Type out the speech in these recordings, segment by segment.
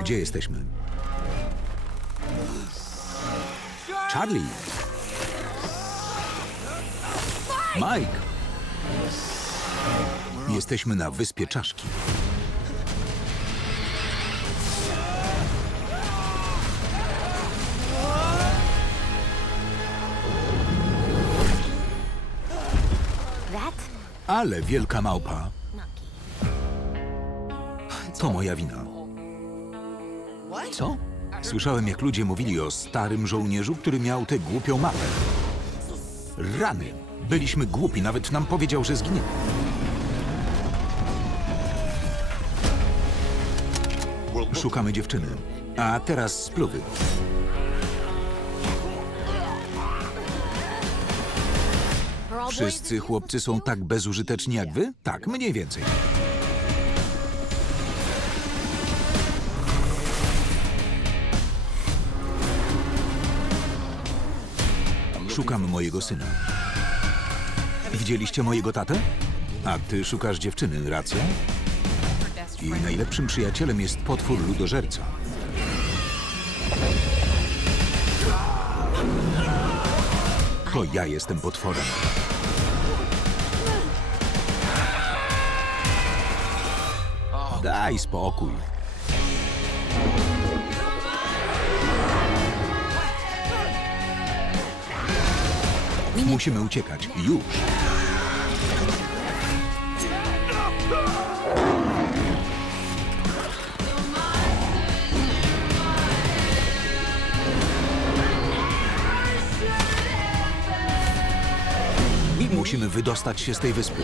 Gdzie jesteśmy? Charlie! Mike! Jesteśmy na wyspie Czaszki. Ale wielka małpa to moja wina. Co? Słyszałem, jak ludzie mówili o starym żołnierzu, który miał tę głupią mapę. Rany! Byliśmy głupi, nawet nam powiedział, że zginie. Szukamy dziewczyny. A teraz spluwy. Wszyscy chłopcy są tak bezużyteczni jak wy? Tak, mniej więcej. Szukam mojego syna. Widzieliście mojego tatę? A ty szukasz dziewczyny, racja? I najlepszym przyjacielem jest potwór ludożerca. To ja jestem potworem. Daj spokój. Musimy uciekać. Już. Musimy wydostać się z tej wyspy.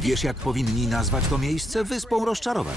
Wiesz, jak powinni nazwać to miejsce? Wyspą rozczarowań.